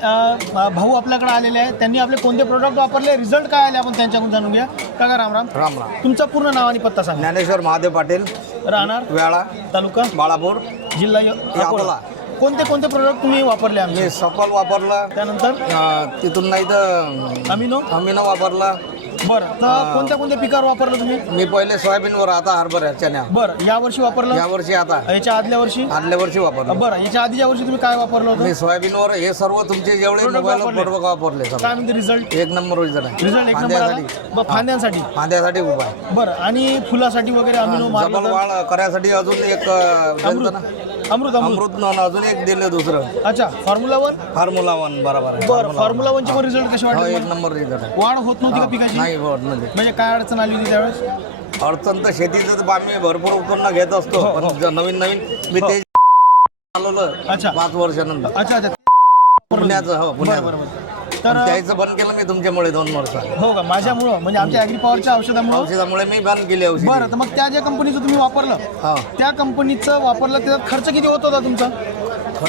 भाऊ आपल्याकडे आलेले आहेत, त्यांनी आपले कोणते प्रोडक्ट वापरले, रिझल्ट काय आले, आपण त्यांच्याकडून जाणून घ्या. काका राम राम. राम राम. तुमचं पूर्ण नाव आणि पत्ता सांगा. ज्ञानेश्वर महादेव पाटील, राहणार वेळा, तालुका बाळापूर, जिल्हा अकोला. कोणते कोणते प्रोडक्ट तुम्ही वापरले आमचे? मी सफल वापरलं, त्यानंतर तिथून नाही तर अमिनो वापरला. बरं, तर कोणत्या कोणत्या पिकावर वापरलं तुम्ही? मी पहिले सोयाबीनवर, आता हरभरा चण्या. बरं, या वर्षी वापरलं? या वर्षी, आता याच्या आदल्या वर्षी वापरलं. बरं, याच्या आधीच्या वर्षी तुम्ही काय वापरलं होतं? मी सोयाबीनवर हे सर्व तुमचे जेवढे Product मोबाईल वापरले. प्रोडक्ट वापरले सर्व. काय म्हणते रिझल्ट? एक नंबर रिझल्ट आहे. रिझल्ट एक नंबर आला. बरं, फांद्यासाठी उपाय. बरं, आणि फुलासाठी वगैरे अमिनो मारलं जबल तर? वाढ करायसाठी अजून एक दिलं ना. अमृत अजून एक दिले दुसरं. अच्छा, फॉर्म्युला 1. फॉर्म्युला 1 बरोबर आहे. बरं, फॉर्म्युला 1 चे पण रिझल्ट कसे हो, वाटले? एक नंबर रिझल्ट आहे. वाढ होत नव्हती का पिकाची? नाही होत नाही. म्हणजे काय अडचण आली होती त्यावेळेस? अडचण तर शेतीचं तर आम्ही भरपूर उत्पन्न घेत असतो, पण नवीन मी ते चालवलं. अच्छा. 5 वर्षानंतर. अच्छा. पुण्याचं. हो, पुण्याचं. बरोबर. तर त्याचं बंद केलं मी तुमच्यामुळे 2 वर्ष. हो का? माझ्यामुळं, म्हणजे आमच्या ॲग्री पॉवरच्या औषधामुळे मी बंद केली औषध. बरं, तर मग त्या ज्या कंपनीचं तुम्ही वापरलं, हा, त्या कंपनीचं वापरलं, त्याचा खर्च किती होत होता तुमचा?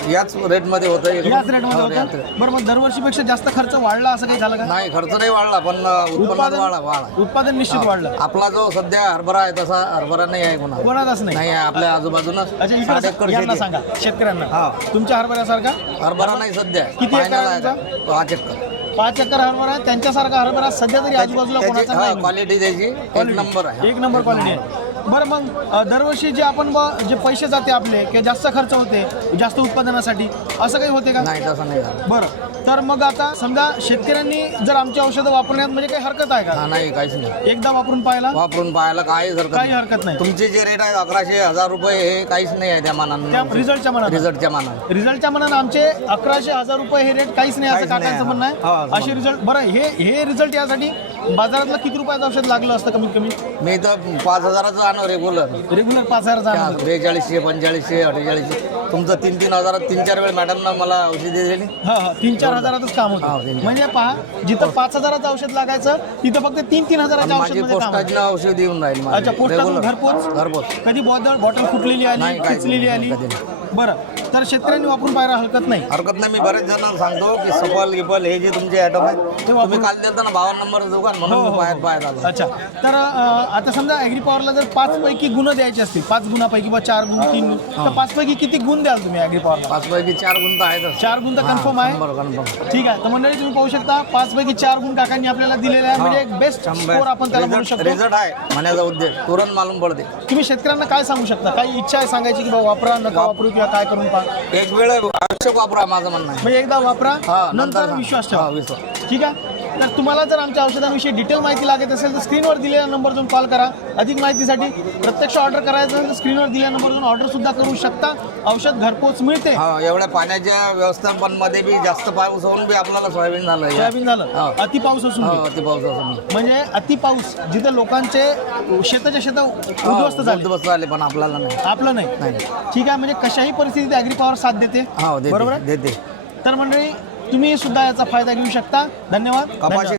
याच रेटमध्ये होतं. याच रेटमध्ये होतं. बरं, मग दरवर्षीपेक्षा जास्त खर्च वाढला असं काही झालं का? नाही, खर्च नाही वाढला, पण उत्पन्न वाढला. उत्पादन निश्चित वाढलं. आपला जो सध्या हरभरा आहे तसा हरभरा नाही आहे कोणाचाच नाही आहे. आपल्या आजूबाजूला. अच्छा, इकडे यांना सांगा, शेतकऱ्यांना. हा. तुमच्या हरभऱ्यासारखा हरभरा नाही सध्या. किती एकर आहे आहे? तुमचा? 5 एकर. 5 एकर हरभरा आहे. त्यांच्यासारखा हरभरा सध्या तरी आजूबाजूला कोणाचा नाही. क्वालिटी त्याची एक नंबर आहे. एक नंबर क्वालिटी आहे. बरं, मग दरवर्षी जे आपण जे पैसे जाते आपले, की जास्त खर्च होते जास्त उत्पादनासाठी, असं काही होते का? नाही, तसं नाही झालं. बरं, तर मग आता समजा शेतकऱ्यांनी जर आमची औषधं वापरण्यात म्हणजे काही हरकत आहे का? नाही, काहीच नाही. एकदा वापरून पाहायला काही हरकत नाही. तुमचे जे रेट आहेत 1100-1000 रुपये, हे काहीच नाही आहे त्या मानानं. रिझल्टच्या मानानं आमचे 1100-1000 रुपये हे रेट काहीच नाही, असं काकांचं म्हणणं आहे. असे रिझल्ट. बरं, हे रिझल्ट यासाठी बाजारातलं किती रुपयाचं औषध लागलं असतं कमीत कमी? मी तर 5000चं आणू रेग्युलर 5000 जाणार. 4200, 4500, 4800. तुमचं 3-3 हजारात 3-4 वेळ मॅडमनं मला औषधी दिलेली. हा, 3-4 हजारातच काम होतं. 3-4. म्हणजे पहा, जिथं 5000चं औषध लागायचं तिथं फक्त 3-3 हजाराच्या माझी पोस्टाजनं औषध येऊन राहील. अच्छा, पोस्टातून घरपोच. कधी बॉटल फुटलेली आली, खिचलेली आली? बरं, तर शेतकऱ्यांनी वापरून पाहायला हरकत नाही. मी बरेच जणांना सांगतो की सफल गिफल हे जे तुमचे आयटम आहेत तुम्ही काल देता ना 52 नंबर दुकान, म्हणून बाहेर आलो. अच्छा, तर आता समजा ॲग्री पॉवरला जर 5 पैकी गुण द्यायचे असतील, 5 गुणापैकी 4 गुण, 3 गुण, तर 5 पैकी किती गुण द्याल तुम्ही ॲग्री पॉवरला? 5 पैकी 4 गुण तर आहेत. 4 गुण तर कन्फर्म आहे. कन्फर्म. ठीक आहे, तर मंडळी तुम्ही पाहू शकता 5 पैकी 4 गुण काकांनी आपल्याला दिलेले आहे. म्हणजे एक बेस्ट स्कोर आपण त्याला म्हणू शकतो. रिझल्ट आहे म्हणायचा उद्देश तुरंत मालूम पडते. तुम्ही शेतकऱ्यांना काय सांगू शकता? काही इच्छा आहे सांगायची की बाबा वापरा, नका वापरू, किंवा काय करून पहा? एक वेळ आवश्यक वापरा, माझं म्हणणं आहे. म्हणजे एकदा वापरा, नंतर सांगा. विश्वास ठेवा. विश्वास. ठीक आहे. तर तुम्हाला जर आमच्या औषधांविषयी डिटेल माहिती लागत असेल तर स्क्रीनवर दिलेल्या नंबर जाऊन कॉल करा. अधिक माहितीसाठी प्रत्यक्ष ऑर्डर करायचं असेल तर स्क्रीनवर दिलेल्या नंबर जाऊन ऑर्डर सुद्धा करू शकता. औषध घरपोच मिळते. एवढ्या पाण्याच्या व्यवस्थापन मध्ये बी जास्त पाऊस होऊन बी आपल्याला सोयाबीन झालं. अति पाऊस असून अति पाऊस असून म्हणजे अति पाऊस जिथे लोकांचे शेताच्या शेत उद्ध्वस्त झाले, पण आपल्याला नाही. आपलं नाही. ठीक आहे, म्हणजे कशाही परिस्थितीत ॲग्री पॉवर साथ देते. बरोबर देते. तर मंडळी तुम्ही सुद्धा याचा फायदा घेऊ शकता. धन्यवाद.